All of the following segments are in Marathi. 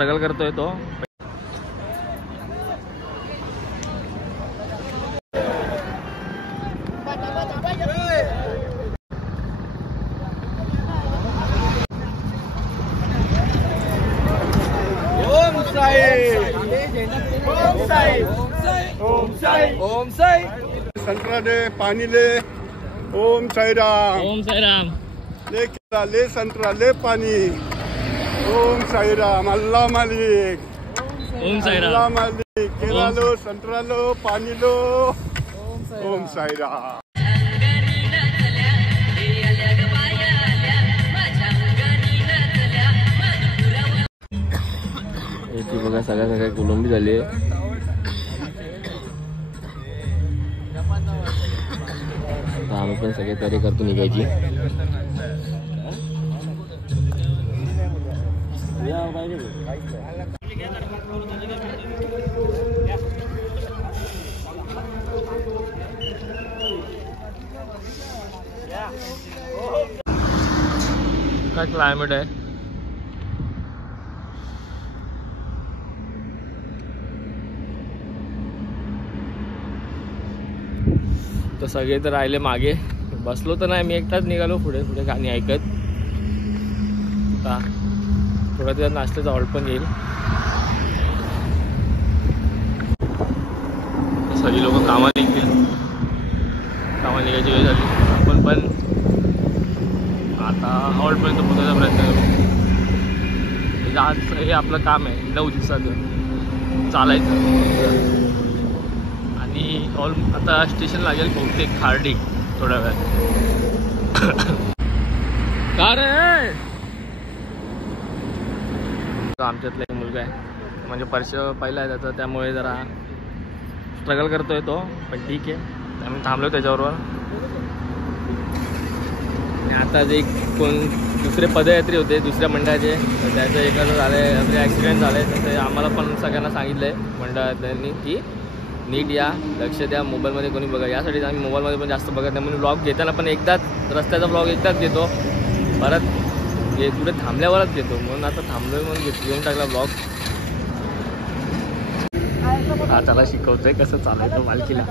स्ट्रगल करतोय तो। ओम साई संतरा ले पानी ले। ओम साई राम। ओम साई राम। ले केला ले संतरा ले पानी। ओम साई राम। अल्लाह मालिक। ओम साई राम। अल्लाह मालिक। केला लो संतरा लो पानी लो। ओम साई राम। ती बघा सगळ्या कोलंबी झाली आहे। आम्ही पण सगळे तयारी करतो निघायची। काय क्लायमेट आहे। तर सगळे तर राहिले मागे, बसलो तर नाही, मी एकटाच निघालो पुढे पुढे गाणी ऐकत। आता थोड्या दिवसात नाश्त्याचा ऑर्डर पण येईल। सगळी लोक कामाला निघतील, कामाला निघायची वेळ झाली। आपण पण आता हॉल्टपर्यंत पोहोचायचा प्रयत्न करू। आज हे आपलं काम आहे 9 दिवसाचं चालायचं। आणि आता स्टेशन लागेल बहुतेक खार्डी थोड्या वेळात। का रे आमच्यातला एक मुलगा आहे, म्हणजे वर्ष पहिला आहे त्याचा, त्यामुळे जरा स्ट्रगल करतोय तो, पण ठीक आहे आम्ही थांबलो त्याच्याबरोबर। आणि आता जे कोण दुसरे पदयात्री होते दुसऱ्या मंडळाचे, तर त्याचं एखादं झालंय म्हणजे ॲक्सिडेंट झालं आहे, तर ते आम्हाला पण सगळ्यांना सांगितलं आहे मंडळातल्यांनी की नीट या, लक्ष द्या, मोबाईलमध्ये कोणी बघा। यासाठी आम्ही मोबाईलमध्ये पण जास्त बघत नाही, म्हणून ब्लॉग घेताना पण एकदाच रस्त्याचा ब्लॉग एकदाच घेतो, परत पुढे थांबल्यावरच घेतो। म्हणून आता थांबलोय म्हणून घेऊन टाकला ब्लॉग। हा त्याला शिकवतोय कसं चालायचं मालकीला।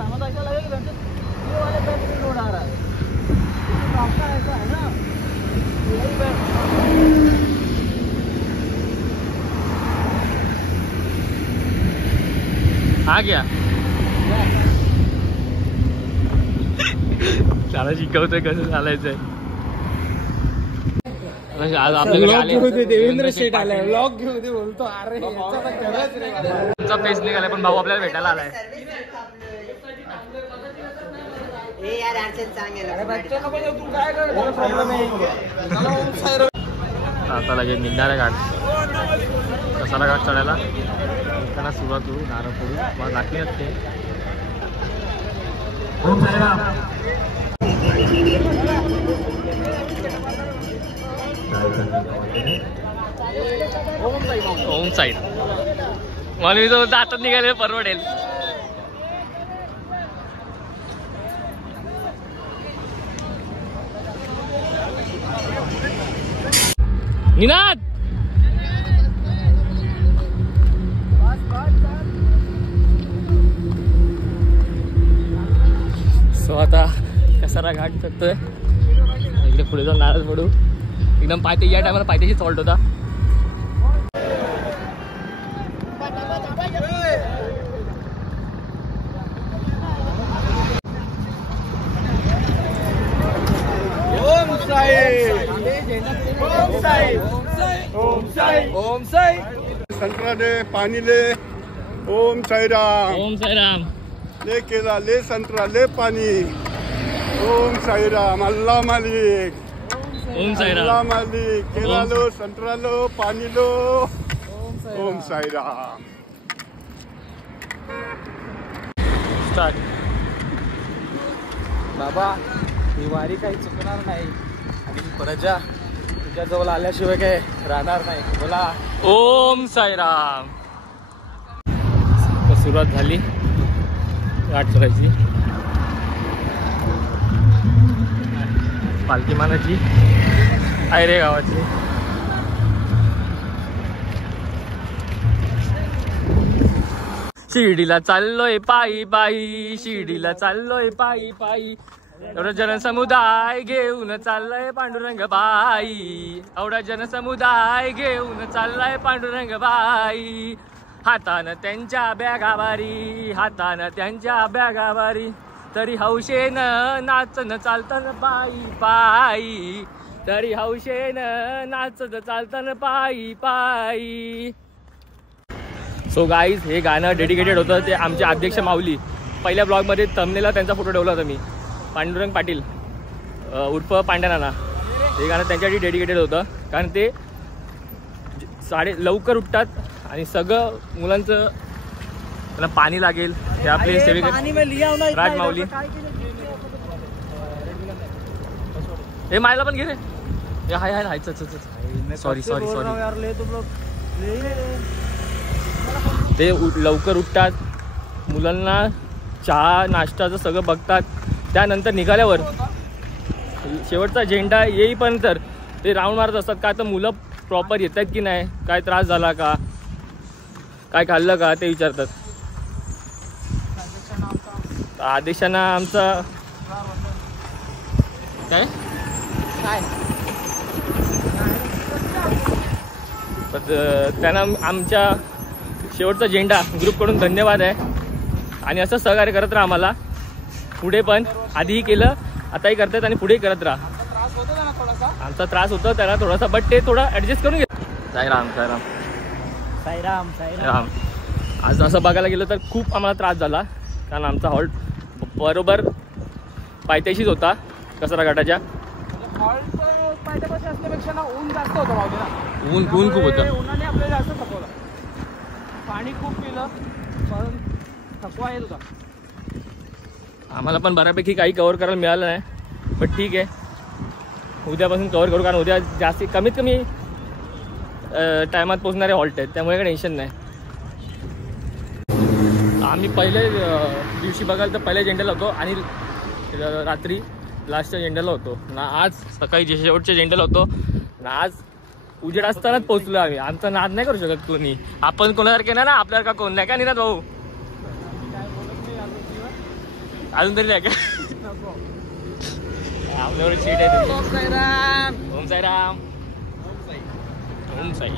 आ गया त्याला शिकवतोय कसं चालायचंय। आज आपल्याकडे देवेंद्र शेठ आलाय, व्लॉग घेऊ दे बोलतो। अरे तुमचा फेस निघालाय, पण भाऊ आपल्याला भेटायला आलाय। आता लगेच निघणार आहे घाट, कसाला घाट चढायला त्यांना सुरुवात होईल। नारळ फोडू मला लागली असते। ओम साईड मला मी तो आता निघाले परवडेल। निनाद सो आता कसारा घाट चढतोय। इकडे पुढे जाऊन नारळ फोडू। एकदम पायथ्याशी, या टायमाला पायथ्याशी सॉल्ट होता। ओम साई। ओम साई। ओम साई। ओम साई संतरा ले पानी ले। ओम साई राम। ओम साई राम। ले केला ले संतरा ले पानी। ओम साई राम। अल्लाह मालिक। ओम साई राम। अल्लाह मालिक। केला लो संतरा लो पानी लो। ओम साई राम। स्टार्ट। बाबा ही वारी काही चुकणार नाही, आणि प्रजा तुझ्याजवळ आल्याशिवाय काय राहणार नाही। बोला ओम साई राम। सुरुवात झाली घाट चढायची, पालखी मानाची आयरे गावाची। शिर्डीला चाललोय पायी पायी, शिर्डीला चाललोय पायी पायी, एवढा जनसमुदाय घेऊन चाललाय पांडुरंग बाई, एवढा जनसमुदाय घेऊन चाललाय पांडुरंग बाई, हातानं त्यांच्या बॅगावारी, हातानं त्यांच्या बॅगावारी, तरी हौशेनं नाचन चालतन पायी पायी, तरी हौशेनं नाचत चालतन पायी पायी. सो गाईज, हे गाणं डेडिकेटेड होतं ते आमचे अध्यक्ष माऊली. पहिल्या ब्लॉगमध्ये थंबनेलला त्यांचा फोटो ठेवला होता मी, पांडुरंग पाटील उर्फ पांड्यानाना. हे गाणं त्यांच्यासाठी डेडिकेटेड होतं, कारण ते लवकर उठतात आणि सगळं मुलांचं त्यांना पाणी लागेल हे आपले सेविक राज माऊली. हे मायला पण घे रे. हाय हाय हाय सॉरी सॉरी सॉरी. ते लवकर उठतात, मुलांना चहा नाश्ताचं सगळं बघतात, त्यानंतर निघाल्यावर शेवटचा झेंडा येईपर्यंत ते राऊंड मारत असतात. का तर मुलं प्रॉपर येतात की नाही, काय त्रास झाला का, काय खाल्लं का ते विचारतात. आदेशांना आमचा काय त्यांना आमच्या शेवटचा झेंडा ग्रुपकडून धन्यवाद आहे. आणि असं सहकार्य करत राहा आम्हाला पुढे पण. आधीही केलं, आताही करतात आणि पुढेही करत राहा. आमचा त्रास होतो त्याला थोडासा, बट ते थोडं ॲडजस्ट करून घे. साईराम साईराम साईराम साईराम. आज असं बघायला गेलं तर खूप आम्हाला त्रास झाला, कारण आमचा हॉल्ट बरोबर पायथ्याशीच होता कचरा घाटाच्या. हॉल्ट पायथ्यापाशी असल्यापेक्षा ना ऊन जास्त होतं मावली ना. ऊन खूप होतं. उन्हाने आपल्याला जास्त थकवलं. पाणी खूप पिलं पण थकवा येत होता. आम्हाला पण बऱ्यापैकी काही कव्हर करायला मिळालं नाही, बट ठीक आहे, उद्यापासून कव्हर करू. कारण उद्या जास्ती कमीत कमी टायमात पोचणारे हॉल्ट आहेत, त्यामुळे काही टेन्शन नाही. आम्ही पहिले दिवशी बघायला तर पहिल्या झेंड्याला होतो आणि रात्री लास्टच्या झेंड्याला होतो ना. आज सकाळी शेवटच्या झेंड्याला होतो ना. आज उजेड असतानाच पोहोचलो आम्ही. आमचा नाद नाही करू शकत कोणी. आपण कोणासारखे ना, आपल्याला का कोण नाही का निनाद भाऊ, अजून तरी नाही का आपल्यावर सीट आहे. ओम साईराम ओम साईराम ओम साई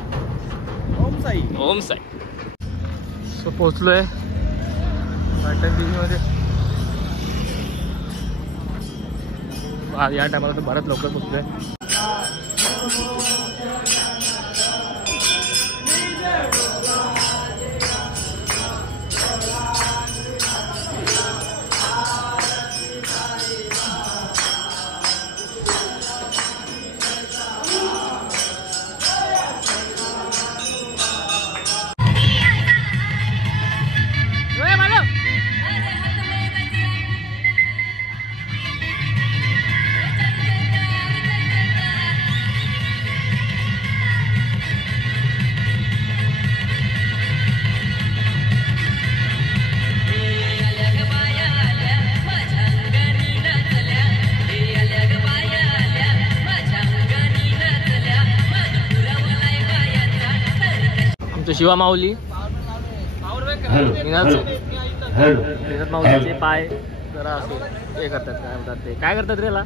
ओम साई ओम साई. सो पोचलोय गार्डन मध्ये. या टायमाला तर बराच लवकर पोचलोय. शिवा माऊली, निनाद माऊलीचे पाय जरा असे हे करतात, काय म्हणतात ते, काय करतात रे याला,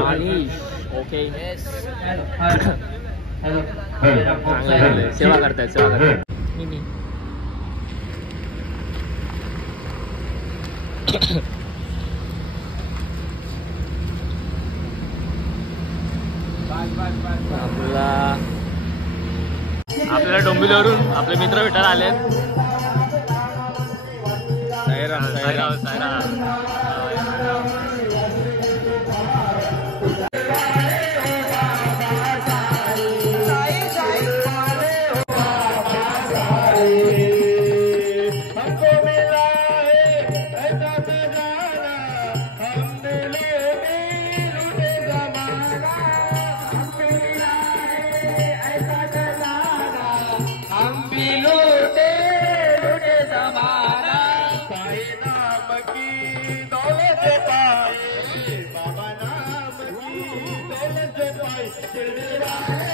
मालिश. ओके, चांगलं सेवा करतायत, सेवा करतायत. आपल्याला डोंबिवलीवरून आपले मित्र भेटायला आलेत. साईराम साईराम साईराम. बाबा नाम की दौलत पाई